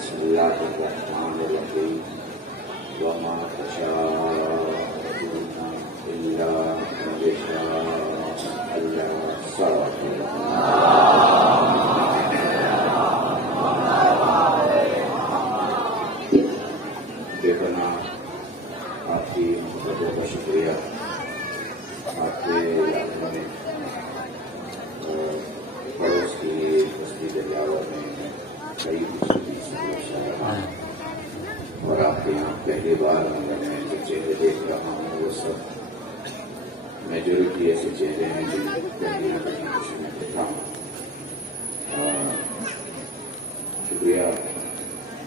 بسم اللہ الرحمن الرحیم وما تشاءون الا ان یشاء اللہ صراط بے پناہ آپ کی محبتوں کا شکریہ. آپ کے علاقوں میں پڑوس کی بستی دریاور میں کئی اور آپ کے یہاں پہلی بار میں جو چہرے دیکھ رہا ہوں وہ سب میجورٹی ایسے چہرے ہیں جن کہیں نہ کہیں کچھ میں دیکھا ہوں. شکریہ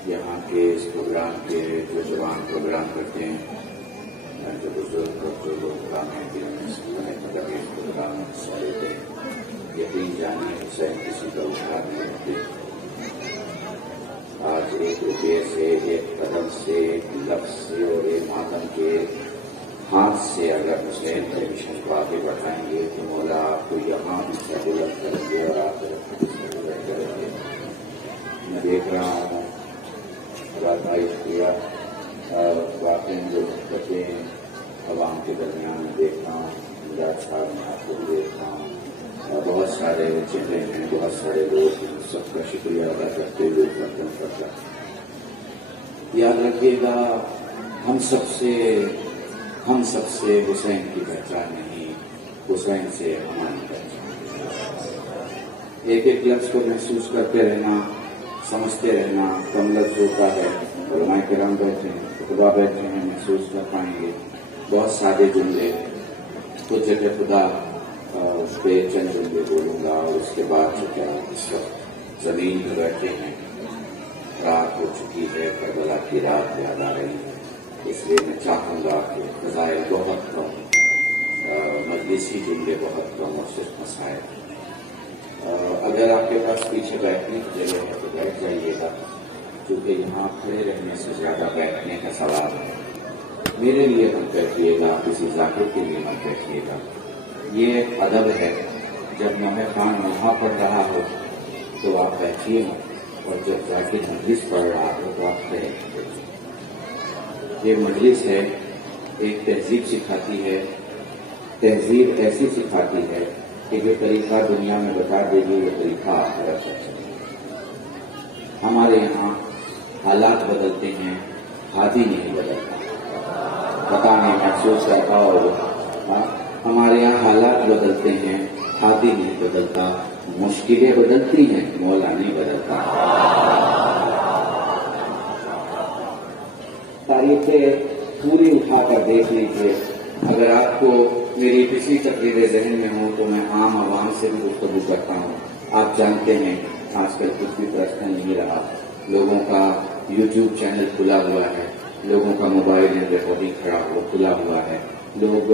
یہاں کے اس پروگرام کے جو جوان پروگرام کرتے ہیں، جو بزرگ اور جو لوگ پرانے دن میں مطلب اس پروگرام میں حصہ لیتے ہیں، یقین جانے حسین کسی کا اٹھار نہیں ہوتے. آج ایک روپے سے، ایک قدم سے، ایک لفظ سے اور ایک ماتم کے ہاتھ سے اگر حسین کے مشن کو آگے بڑھائیں گے تو مولا آپ کو یہاں بھی سے بلند کریں گے اور آپ بلند کریں گے. میں دیکھ رہا ہوں بھائی شکریہ واقعی جو بچے عوام کے درمیان میں دیکھ رہا ہوں، مجاز صاحب میں آپ کو بھی دیکھ رہا ہوں، بہت سارے چہرے ہیں، بہت سارے لوگ سب کا شکریہ ادا کرتے ہوئے کرتا کرتا. یاد رکھیے گا ہم سب سے حسین کی پہچان نہیں، حسین سے ہماری پہچان. ایک ایک لفظ کو محسوس کرتے رہنا، سمجھتے رہنا کم لفظ ہوتا ہے. علماء کرام بیٹھے ہیں، خدا بیٹھے ہیں، محسوس کر پائیں گے. بہت سادے جملے، کچھ جگہ خدا اس پہ چند جملے بولوں گا اور اس کے بعد جو کیا اس وقت زمین پہ بیٹھے ہیں، رات ہو چکی ہے، کربلا کی رات یاد آ رہی ہے. اس لیے میں چاہوں گا کہ فضائل بہت کم، مجلسی جملے بہت کم اور صرف مسائل. اگر آپ کے پاس پیچھے بیٹھنے کی جگہ ہے تو بیٹھ جائیے گا، کیونکہ یہاں کھڑے رہنے سے زیادہ بیٹھنے کا سوال ہے. میرے لیے مت بیٹھیے گا، کسی ذاکر کے لیے مت بیٹھیے گا. یہ ادب ہے، جب موہے خان وہاں پڑھ رہا ہو تو آپ بیٹھیے گا اور جب ذاکر مجلس پڑھ رہا ہو تو آپ کھڑے. یہ مجلس ہے، ایک تہذیب سکھاتی ہے. تہذیب ایسی سکھاتی ہے کہ جو طریقہ دنیا میں بتا دے گی وہ طریقہ آخرت ہے. ہمارے یہاں حالات بدلتے ہیں، ہادی نہیں بدلتا. پتا نہیں محسوس کرتا ہوگا، ہمارے یہاں حالات بدلتے ہیں، ہادی نہیں بدلتا. مشکلیں بدلتی ہیں، مولا نہیں بدلتا. تاریخیں پوری اٹھا کر دیکھ لیجیے. اگر آپ کو میری پچھلی تقریریں ذہن میں ہوں تو میں عام عوام سے بھی گفتگو کرتا ہوں. آپ جانتے ہیں آج کل کچھ بھی پرسنل نہیں رہا. لوگوں کا یوٹیوب چینل کھلا ہوا ہے، لوگوں کا موبائل ریکارڈنگ کھلا ہوا ہے. لوگ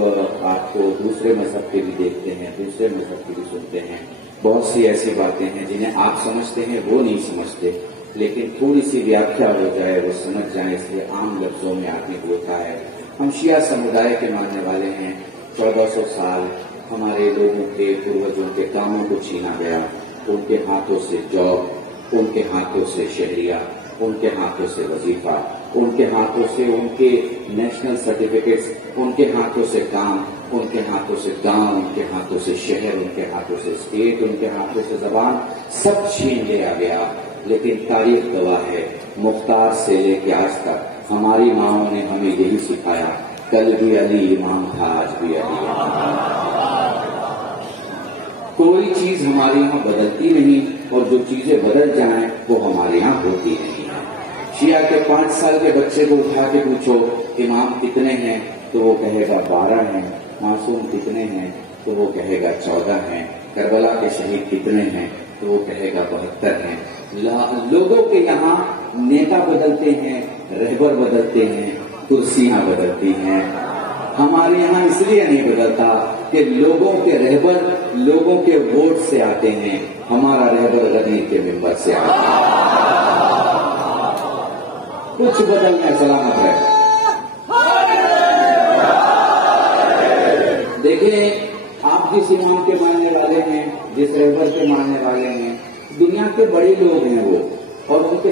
آپ کو دوسرے مذہب کے بھی دیکھتے ہیں، دوسرے مذہب کی بھی سنتے ہیں. بہت سی ایسی باتیں ہیں جنہیں آپ سمجھتے ہیں وہ نہیں سمجھتے، لیکن تھوڑی سی ویاخیا ہو جائے وہ سمجھ جائیں، اس لیے عام لفظوں میں آدمی بولتا ہے. ہم شیعہ سمودائے کے ماننے والے ہیں. 1400 سال ہمارے لوگوں کے پروجوں کے کاموں کو چھینا گیا. ان کے ہاتھوں سے جاب، ان کے ہاتھوں سے شہریہ، ان کے ہاتھوں سے وظیفہ، ان کے ہاتھوں سے ان کے نیشنل سرٹیفکیٹس، ان کے ہاتھوں سے کام، ان کے ہاتھوں سے گاؤں، ان کے ہاتھوں سے شہر، ان کے ہاتھوں سے اسٹیٹ، ان کے ہاتھوں سے زبان، سب چھین لیا گیا. لیکن تاریخ گواہ ہے، مختار سے لے کے آج تک ہماری ماؤں نے ہمیں یہی سکھایا. کل بھی علی امام تھا، آج بھی علی امام تھا. کوئی چیز ہمارے یہاں بدلتی نہیں، اور جو چیزیں بدل جائیں وہ ہمارے یہاں ہوتی نہیں ہیں. شیعہ کے 5 سال کے بچے کو اٹھا کے پوچھو امام کتنے ہیں تو وہ کہے گا 12 ہیں. معصوم کتنے ہیں تو وہ کہے گا 14 ہیں. کربلا کے شہید کتنے ہیں تو وہ کہے گا 72 ہیں. لوگوں کے یہاں نیتا بدلتے ہیں، رہبر بدلتے ہیں، کرسیاں بدلتی ہیں. ہمارے یہاں اس لیے نہیں بدلتا کہ لوگوں کے رہبر لوگوں کے ووٹ سے آتے ہیں، ہمارا رہبر غدیر کے ممبر سے آتا ہے. کچھ بدلنا سلامت ہے. دیکھیں آپ جس امام کے ماننے والے ہیں، جس رہبر کے ماننے والے ہیں، دنیا کے بڑے لوگ ہیں وہ، اور ان کے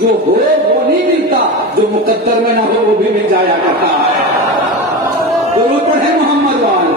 جو ہو وہ نہیں ملتا، جو مقدر میں نہ ہو وہ بھی مل جایا کرتا ہے. درود پڑھیں محمد وال.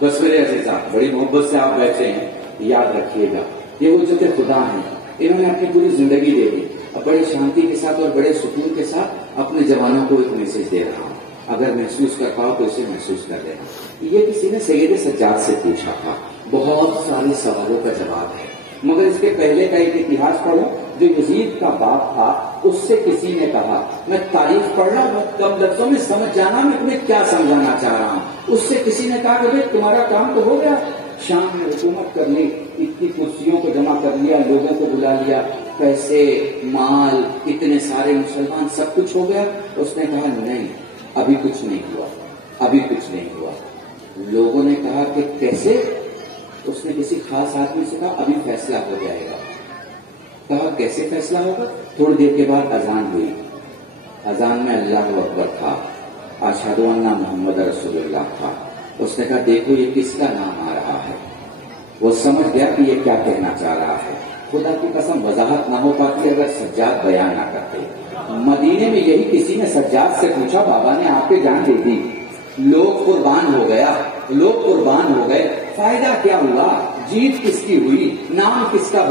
بس میرے عزیزاں، بڑی محبت سے آپ بیٹھے ہیں، یاد رکھیے گا یہ حجت خدا ہیں. انہوں نے اپنی پوری زندگی دے دی. اب بڑے شانتی کے ساتھ اور بڑے سکون کے ساتھ اپنے جوانوں کو ایک میسج دے رہا ہوں. اگر محسوس کر پاؤ تو اسے محسوس کر لینا. یہ کسی نے سید سجاد سے پوچھا تھا. بہت سارے سوالوں کا جواب ہے، مگر اس کے پہلے کا ایک اتہاس پڑھو. جو یزید کا باپ تھا اس سے کسی نے کہا میں تاریخ پڑھ رہا ہوں، کم لفظوں میں سمجھ جانا میں تمہیں کیا سمجھانا چاہ رہا ہوں. اس سے کسی نے کہا کہ بھائی تمہارا کام تو ہو گیا، شام میں حکومت کر لی، اتنی کرسیوں کو جمع کر لیا، لوگوں کو بلا لیا، پیسے مال اتنے سارے مسلمان سب کچھ ہو گیا. اس نے کہا نہیں، ابھی کچھ نہیں ہوا، ابھی کچھ نہیں ہوا. لوگوں نے کہا کہ کیسے؟ اس نے کسی خاص آدمی سے کہا ابھی فیصلہ ہو جائے گا. کہا کیسے فیصلہ ہوگا؟ تھوڑی دیر کے بعد اذان ہوئی. اذان میں اللہ اکبر تھا، اشہد ان محمد رسول اللہ تھا. اس نے کہا دیکھو یہ کس کا نام آ رہا ہے. وہ سمجھ گیا کہ یہ کیا کہنا چاہ رہا ہے. خدا کی قسم وضاحت نہ ہو پاتی اگر سجاد بیان نہ کرتے. مدینے میں یہی کسی نے سجاد سے پوچھا، بابا نے آپ کے جان دے دی، لوگ قربان ہو گیا، لوگ قربان ہو گئے، فائدہ کیا ہوا؟ جیت کس کی ہوئی؟ نام کس کا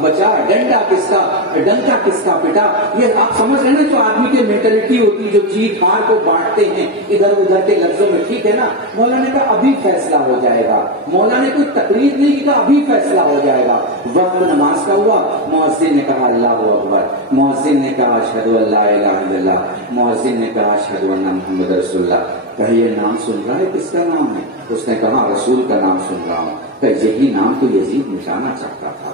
بچا؟ ڈنڈا کس کا، ڈنکا کس کا پٹا؟ یہ آپ سمجھ رہے ہیں نا جو آدمی کی مینٹلٹی ہوتی ہے، جو جیت ہار کو بانٹتے ہیں ادھر ادھر کے لفظوں میں. ٹھیک ہے نا؟ مولانا نے کہا ابھی فیصلہ ہو جائے گا. مولانا نے کوئی تقریر نہیں کی، کہا ابھی فیصلہ ہو جائے گا. وقت نماز کا ہوا، مؤذن نے کہا اللہ اکبر، مؤذن نے کہا اشہد ان لا الہ الا اللہ، مؤذن نے کہا اشہد ان محمد رسول اللہ. کہ یہ نام سن رہا ہے، کس کا نام ہے؟ اس نے کہا رسول کا نام سن رہا ہوں. کہ یہی نام تو یزید مٹانا چاہتا تھا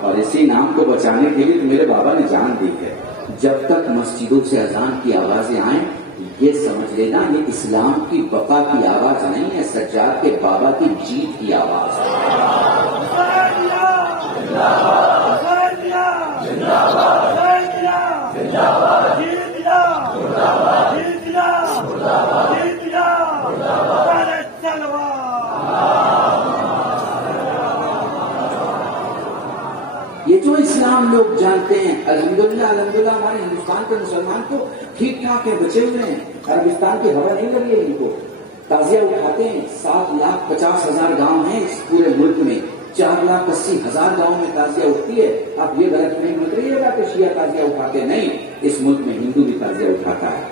اور اسی نام کو بچانے کے لیے تو میرے بابا نے جان دی ہے. جب تک مسجدوں سے اذان کی آوازیں آئیں یہ سمجھ لینا یہ اسلام کی بقا کی آواز نہیں ہے، سجاد کے بابا کی جیت کی آواز ہے. یہ جو اسلام لوگ جانتے ہیں الحمدللہ الحمدللہ ہمارے ہندوستان کے مسلمان تو ٹھیک ٹھاک ہے، بچے ہوئے ہیں. عربستان کی ہوا نہیں لگی ہے ان کو. تعزیہ اٹھاتے ہیں. 7,50,000 گاؤں ہیں اس پورے ملک میں، 4,80,000 گاؤں میں تعزیہ اٹھتی ہے. آپ یہ غلط نہیں مت رہیے گا کہ شیعہ تعزیہ اٹھاتے نہیں. اس ملک میں ہندو بھی تعزیہ اٹھاتا ہے،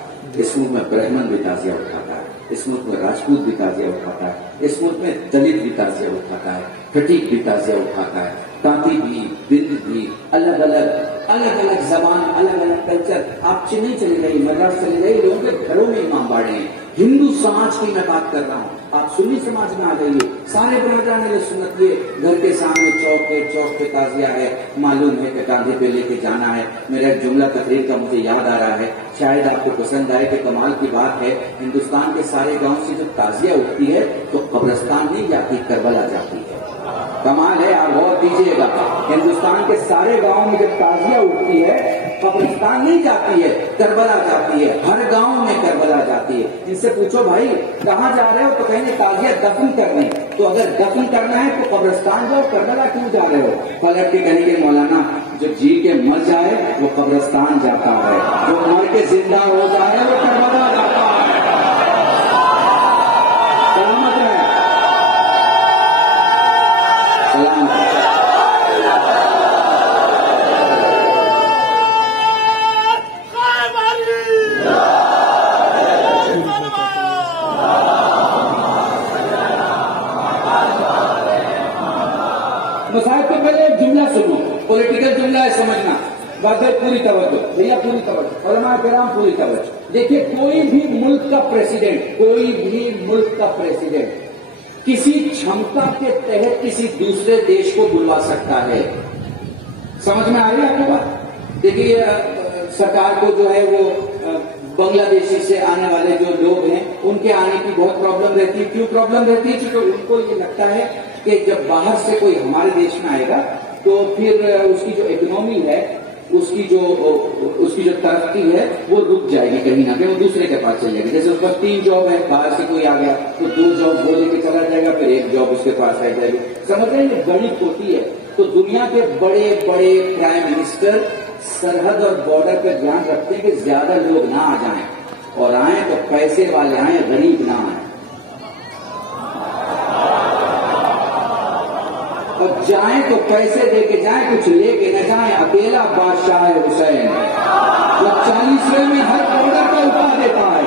اس ملک میں برہمن بھی تعزیہ اٹھاتا ہے، اس ملک میں راجپوت بھی تعزیہ اٹھاتا ہے، اس ملک میں دلت بھی تعزیہ اٹھاتا ہے، کٹیک بھی تعزیہ اٹھاتا ہے، تانتی بھی، بند بھی، الگ الگ زبان، الگ الگ کلچر. آپ چنئی چلے گئی، مدراس چلے گئی، لوگوں کے گھروں میں امام باڑے ہیں. ہندو سماج کی میں بات کر رہا ہوں، آپ سنی سماج میں آ جائیے. سارے برادران نے سنت لیے، گھر کے سامنے چوک ہے، چوک پہ تعزیہ ہے، معلوم ہے کہ کاندھے پہ لے کے جانا ہے. میرا ایک جملہ تقریر کا مجھے یاد آ رہا ہے، شاید آپ کو پسند آئے کہ کمال کی بات ہے. ہندوستان کے سارے گاؤں سے جب تعزیہ اٹھتی ہے تو قبرستان نہیں جاتی، کربلا جاتی ہے. کمال ہے، آپ غور کیجیے گا. ہندوستان کے سارے گاؤں میں جب تعزیہ اٹھتی ہے قبرستان نہیں جاتی ہے، کربلا جاتی ہے. ہر گاؤں میں کربلا جاتی ہے. ان سے پوچھو بھائی کہاں جا رہے ہو تو کہیں گے تعزیہ دفن کرنے. تو اگر دفن کرنا ہے تو قبرستان جاؤ، کربلا کیوں جا رہے ہو؟ پلٹ کے کہیں گے مولانا جو جی کے مر جائے وہ قبرستان جاتا ہے، جو مر کے زندہ ہو جائے وہ کربلا جاتا ہے. سلامت ہے، سلامت ہے. مسائل تو پہلے ایک جملہ سنو، پولیٹیکل جملہ ہے، سمجھنا. بات ہے پوری توجہ بھیا، پوری توجہ، علماء کرام پوری توجہ. دیکھیے کوئی بھی ملک کا پریزیڈنٹ، کوئی بھی ملک کا پریزیڈنٹ کسی چھمتا کے تحت کسی دوسرے دیش کو بلوا سکتا ہے. سمجھ میں آ رہی ہے آپ کو بات؟ دیکھیے سرکار کو جو ہے وہ بنگلہ دیشی سے آنے والے جو لوگ ہیں ان کے آنے کی بہت پرابلم رہتی ہے. کیوں پرابلم رہتی ہے؟ کیونکہ ان کو یہ لگتا ہے کہ جب باہر سے کوئی ہمارے دیش میں آئے گا تو پھر اس کی جو اکنومی ہے اس کی جو ترقی ہے وہ رک جائے گی کہیں نہ کہیں، وہ دوسرے کے پاس چل جائے گی. جیسے اس پر 3 جاب ہے، باہر سے کوئی آ گیا تو 2 جاب وہ لے کے چلا جائے گا، پھر 1 جاب اس کے پاس آ جائے گی. سمجھ رہے ہیں یہ گڑت ہوتی ہے. تو دنیا کے بڑے بڑے پرائم منسٹر سرحد اور بارڈر پہ دھیان رکھتے ہیں کہ زیادہ لوگ نہ آ جائیں، اور آئیں تو پیسے والے آئیں، غریب نہ آئیں. اور جائیں تو پیسے دے کے جائیں، کچھ لے کے نہ جائیں. اکیلا بادشاہ حسین جو 40ویں میں ہر بارڈر کو اٹھا دیتا ہے.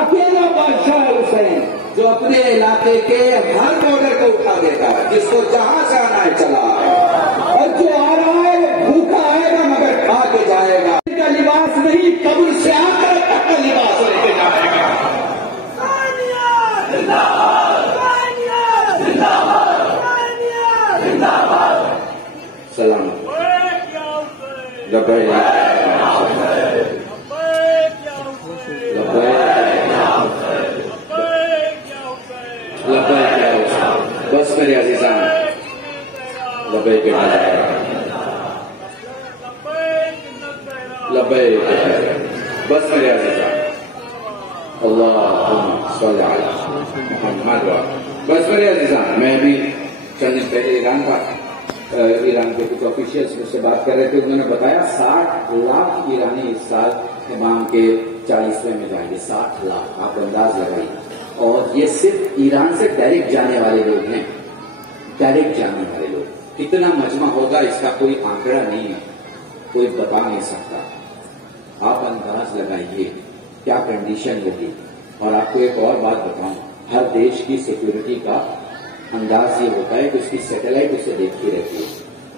اکیلا بادشاہ حسین جو اپنے علاقے کے ہر بارڈر کو اٹھا دیتا ہے، جس کو جہاں سے آنا ہے چلا ہے، اور جو آ رہا ہے وہ بھوکا آئے گا مگر کھا کے جائے گا. ان کا لباس نہیں، قبر سے آ کر تک کا لباس لے کے جائے گا. سلام بس میرے عزیزان، لبیک لبیک، بس میرے عزیزان، اللہم صلی علی محمد. بس میرے عزیزان، میں بھی چند دن پہلے ایران کے کچھ آفیشیلس مجھ سے بات کر رہے تھے. انہوں نے بتایا 60 لاکھ ایرانی اس سال امام کے 40ویں میں جائیں گے. 60 لاکھ، آپ انداز لگائیے. اور یہ صرف ایران سے ڈائریکٹ جانے والے لوگ ہیں، ڈائریکٹ جانے والے لوگ. کتنا مجمع ہوگا اس کا کوئی آنکڑا نہیں ہے، کوئی بتا نہیں سکتا. آپ انداز لگائیے کیا کنڈیشن ہوگی. اور آپ کو ایک اور بات بتاؤں، ہر دیش کی سیکورٹی کا انداز یہ ہوتا ہے کہ اس کی سیٹلائٹ اسے دیکھتی رہتی ہے.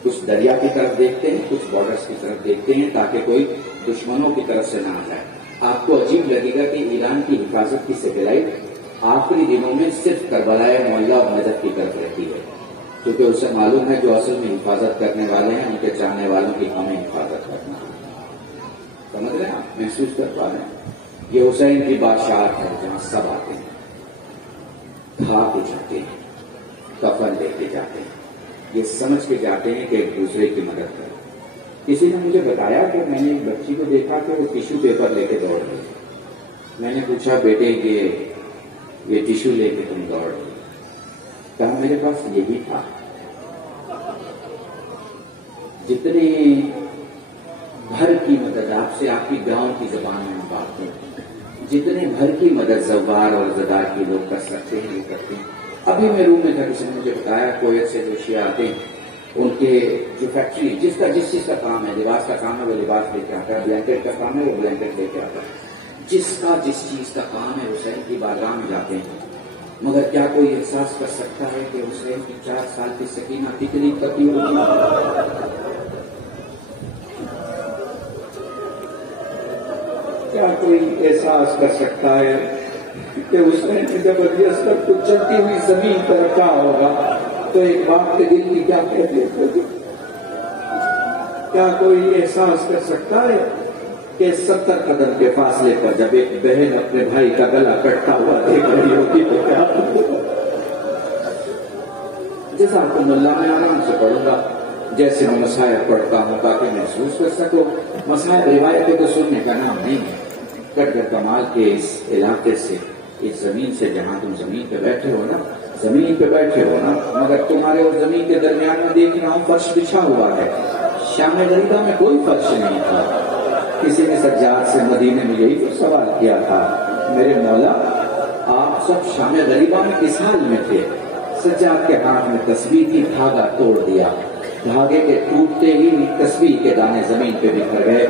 کچھ دریا کی طرف دیکھتے ہیں، کچھ بارڈرز کی طرف دیکھتے ہیں تاکہ کوئی دشمنوں کی طرف سے نہ آ جائے. آپ کو عجیب لگے گا کہ ایران کی حفاظت کی سیٹلائٹ آخری دنوں میں صرف کربلا معلہ اور نجف کی طرف رہتی ہے، کیونکہ اسے معلوم ہے جو اصل میں حفاظت کرنے والے ہیں ان کے چاہنے والوں کی ہمیں حفاظت کرنا ہے. سمجھ رہے ہیں آپ، محسوس کر پا رہے ہیں. یہ حسین کی بادشاہت ہے جہاں سب آتے ہیں، کھا کے جاتے ہیں، کفن لے کے جاتے ہیں، یہ سمجھ کے جاتے ہیں کہ ایک دوسرے کی مدد کریں. کسی نے مجھے بتایا کہ میں نے ایک بچی کو دیکھا کہ وہ ٹیشو پیپر لے کے دوڑ رہی. میں نے پوچھا بیٹے یہ ٹیشو لے کے تم دوڑ رہی؟ کہا میرے پاس یہی تھا. جتنے بھر کی مدد، آپ سے آپ کی گاؤں کی زبان میں ہم بات کرتے ہیں، جتنے بھر کی مدد زوار اور زدار کی لوگ کر سکتے ہیں یہ کرتے ہیں. ابھی میں روم میں تھا، کسی نے مجھے بتایا کویت سے جو شیعہ آتے ہیں ان کے جو فیکٹری جس چیز کا کام ہے، لباس کا کام ہے وہ لباس لے کے آتا ہے، بلینکٹ کا کام ہے وہ بلینکٹ لے کے آتا ہے. جس چیز کا کام ہے حسین کی بارگاہ میں جاتے ہیں. مگر کیا کوئی احساس کر سکتا ہے کہ حسین کی 4 سال کی سکینہ کتنی کتی ہوگی؟ کیا کوئی احساس کر سکتا ہے کہ حسین کی جب ابھی اصغر کو چلتی ہوئی زمین پر رکھا ہوگا تو ایک باپ کے دل کی کیا کیفیت ہوگی؟ کیا کوئی احساس کر سکتا ہے کہ 70 قدم کے فاصلے پر جب ایک بہن اپنے بھائی کا گلا کٹتا ہوا دیکھ رہی ہوگی تو کیا ہوگا؟ جزاکم اللہ. میں آرام سے پڑھوں گا جیسے میں مصائب پڑھتا ہوں تاکہ محسوس کر سکو. مصائب روایتیں تو سننے کا نام نہیں ہے. کٹگر کمال کے اس علاقے سے، اس زمین سے، جہاں تم زمین پہ بیٹھے ہو نا، زمین پہ بیٹھے ہو نا، مگر تمہارے اور زمین کے درمیان میں دیکھ رہا ہوں فرش بچھا ہوا ہے. شام غریبہ میں کوئی فرش نہیں تھا. کسی نے سجاد سے مدینے میں یہی تو سوال کیا تھا، میرے مولا آپ سب شام غریبہ میں کس حال میں تھے؟ سجاد کے ہاتھ میں تسبیح کی، دھاگا توڑ دیا. دھاگے کے ٹوٹتے ہی تسبیح کے دانے زمین پہ بکھر گئے.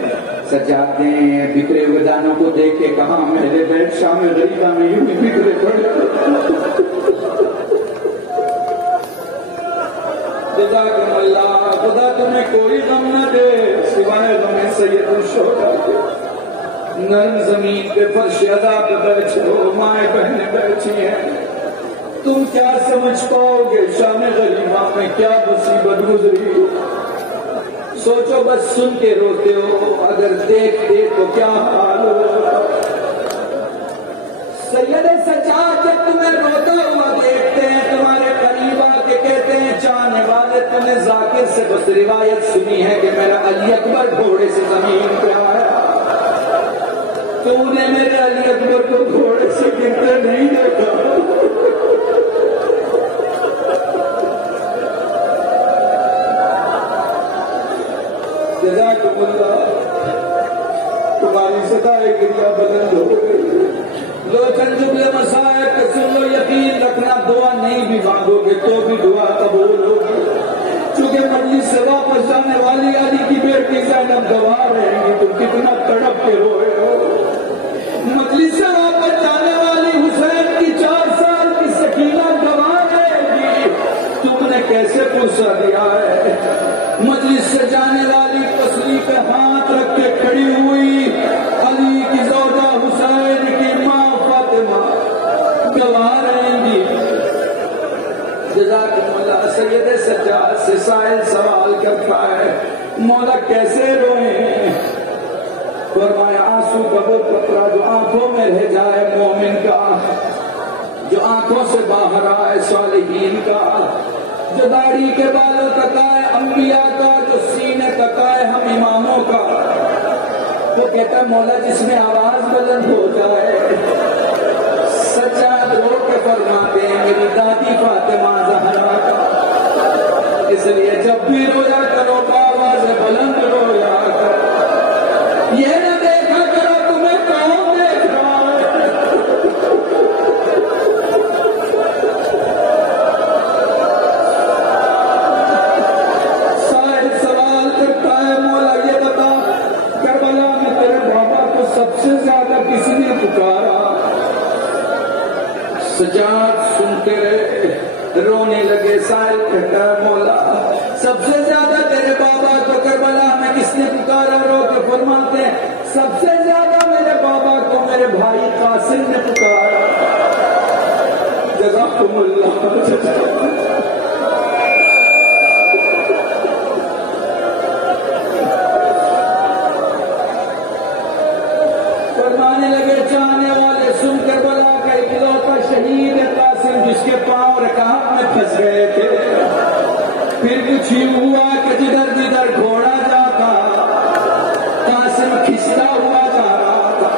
سجاد نے بکھرے ہوئے دانوں کو دیکھ کے کہا میرے بیٹھ شام غریبہ میں یوں ہی بکھرے پڑے. جزاکم اللہ. خدا تمہیں کوئی غم نہ دے سوائے غم سید الشہداء کے. نرم زمین پہ فرش عذاب بیٹھے ہو، مائیں بہنیں بیٹھی ہیں، تم کیا سمجھ پاؤ گے شام غریبہ میں کیا مصیبت گزری. سوچو بس سن کے روتے ہو، اگر دیکھتے تو کیا حال ہو. سید سجاد جب تمہیں روتا ہوا دیکھتے ہیں، تمہارے قریب آ کے کہتے ہیں چاہنے والے تمہیں نے ذاکر سے بس روایت سنی ہے کہ میرا علی اکبر گھوڑے سے زمین پہ آیا، تو انہیں میرے علی اکبر کو گھوڑے سے گرتے نہیں دیکھا۔ جزاکم اللہ، تمہاری صدائے گریہ بلند ہو گئی۔ لو چند جملے مسائل کے سن لو، یقین رکھنا دعا نہیں بھی مانگو گے تو بھی دعا قبول ہوگی، چونکہ مجلس سے واپس جانے والی علی کی بیٹی زینب گواہ رہیں گی تم کتنا تڑپ کے روئے ہو۔ مجلس سے واپس جانے والی حسین کی 4 سال کی سکینہ گواہ رہے گی تم نے کیسے پوچھا دیا ہے۔ مجلس سے جانے والی پسلی پہ ہاتھ رکھ کے کھڑی ہوئی علی کی زوجہ حسین کی ماں فاطمہ گواہ رہیں گی۔ جزاکم اللہ۔ سید سجاد سے سائل سوال کرتا ہے مولا کیسے روئیں؟ فرمایا آنسو کا وہ قطرہ جو آنکھوں میں رہ جائے مومن کا، جو آنکھوں سے باہر آئے صالحین کا، جو داڑھی کے بالوں تک آئے انبیاء کا، جو سینے تک آئے ہم اماموں کا۔ وہ کہتا ہے مولا جس میں آواز بلند ہو جائے۔ سجاد رو کے فرماتے ہیں میری دادی فاطمہ زہرا کا، اس لیے جب بھی رویا کرو آواز بلند رویا کرو، یہ نہ دیکھا کرو تمہیں کون دیکھ رہا ہے۔ سائل سوال کرتا ہے مولا یہ بتا کربلا میں تیرے بابا کو سب سے زیادہ کس نے پکارا؟ سجاد سنتے رہے، رونے لگے۔ سائل کہتا ہے مولا سب سے زیادہ تیرے بابا کو کربلا میں کس نے پکارا؟ رو کے فرماتے ہیں سب سے زیادہ میرے بابا کو میرے بھائی قاسم نے پکارا۔ جزاکم اللہ۔ فرمانے لگے چاہنے والے سن کربلا کا اکلوتا شہید قاسم جس کے پاؤں رکعت میں پھنس گئے تھے، پھر کچھ یوں ہوا کہ جدھر جدھر گھوڑا جاتا قاسم کھچتا ہوا جا رہا تھا۔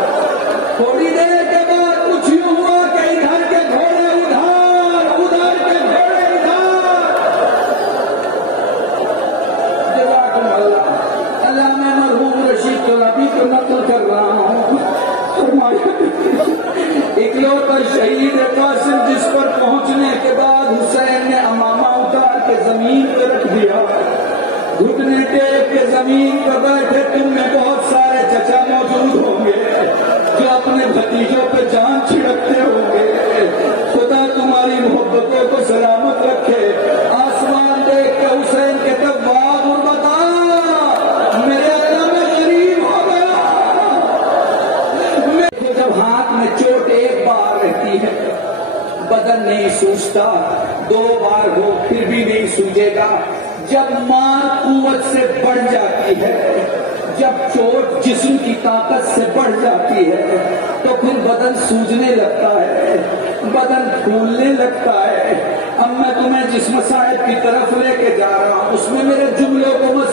تھوڑی دیر کے بعد کچھ یوں ہوا کہ ادھر کے گھوڑے ادھر، ادھر کے گھوڑے ادھر۔ جزاکم اللہ۔ اللہ میں مرحوم رشید طلبی کو نقل کر رہا ہوں، اکلوتا شہید قاسم جس پر پہنچنے کے بعد حسین نے امامہ اتار کے زمین پہ رکھ دیا، گھٹنے ٹیک کے زمین پر بیٹھے۔ تم میں بہت سارے چچا موجود ہوں گے جو اپنے بھتیجوں پہ جان چھڑکتے ہوں گے۔ خدا تمہاری محبتوں کو سلامت رکھے۔ آسمان دیکھ کے حسین کے تب واہ اور بتا میرے اللہ میں غریب ہو گیا۔ جب ہاتھ میں چوٹ ایک بار رہتی ہے بدن نہیں سوجتا، 2 بار ہو پھر بھی نہیں سوجے گا۔ جب مار قوت سے بڑھ جاتی ہے، جب چوٹ جسم کی طاقت سے بڑھ جاتی ہے تو پھر بدن سوجنے لگتا ہے، بدن پھولنے لگتا ہے۔ اب میں تمہیں جس مسائل کی طرف لے کے جا رہا ہوں اس میں میرے جملوں کو مت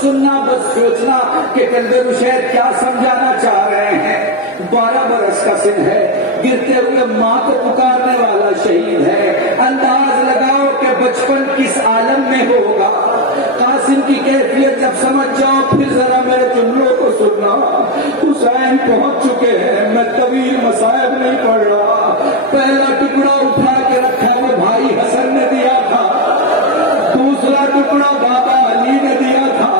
سننا، بس سوچنا کہ کلبے رشید کیا سمجھانا چاہ رہے ہیں۔ 12 برس کا سن ہے، گرتے ہوئے ماں کو پکارنے والا شہید ہے۔ انداز لگاؤ کہ بچپن کس عالم میں ہوگا۔ قاسم کی کیفیت جب سمجھ جاؤ پھر ذرا میرے جملوں کو سننا۔ حسین پہنچ چکے ہیں، میں طویل مصائب نہیں پڑھ رہا۔ پہلا ٹکڑا اٹھا کے رکھا ہوا بھائی حسن نے دیا تھا، دوسرا ٹکڑا بابا علی نے دیا تھا۔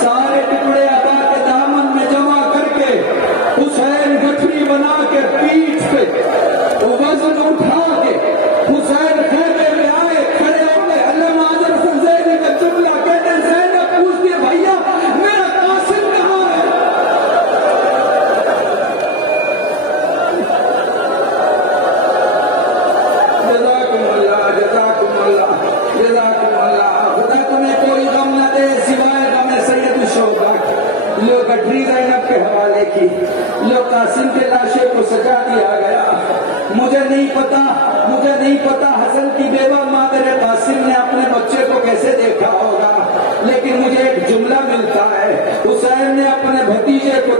سارے ٹکڑے ابا کے دامن میں جمع کر کے حسین گٹھری بنا کے پیٹھ پہ وزن اٹھا کے حسین خیمے میں آئے، کھڑے ہو گئے۔ علامہ اعظم زیدی کا جملہ کہتے زینب پوچھتی ہے بھیا میرا قاسم کہاں ہے؟ جزاکم اللہ، جزاکم اللہ، جزاکم اللہ۔ خدا تمہیں کوئی غم نہ دے سوائے غم سید الشہداء۔ لو گٹھری زینب کے حوالے کی، لو قاسم کے لاشے کو سجا دیا گیا۔ مجھے نہیں پتا حسن کی بیوہ مادر قاسم نے اپنے بچے کو کیسے دیکھا،